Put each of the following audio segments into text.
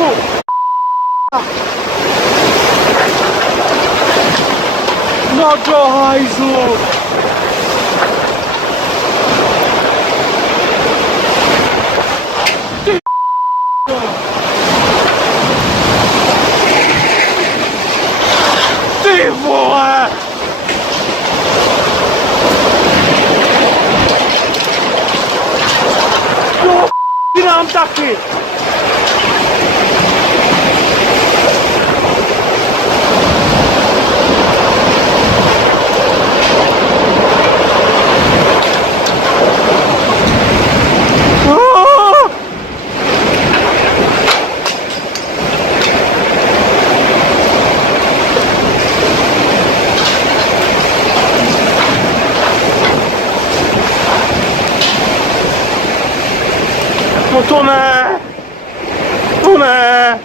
Trošku! No do hajzlu! Ty Ty vole! No ty nám taky! No to ne! To ne!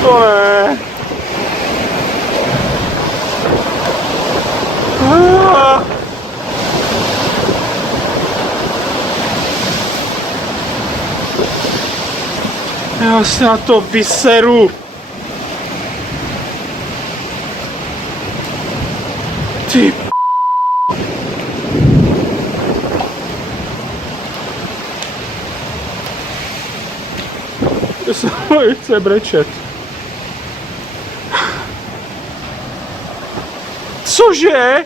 To ne! Já se na to vyseru! Ty se chce brečet. Cože?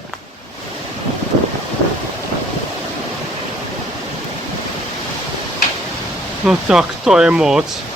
No tak to je moc.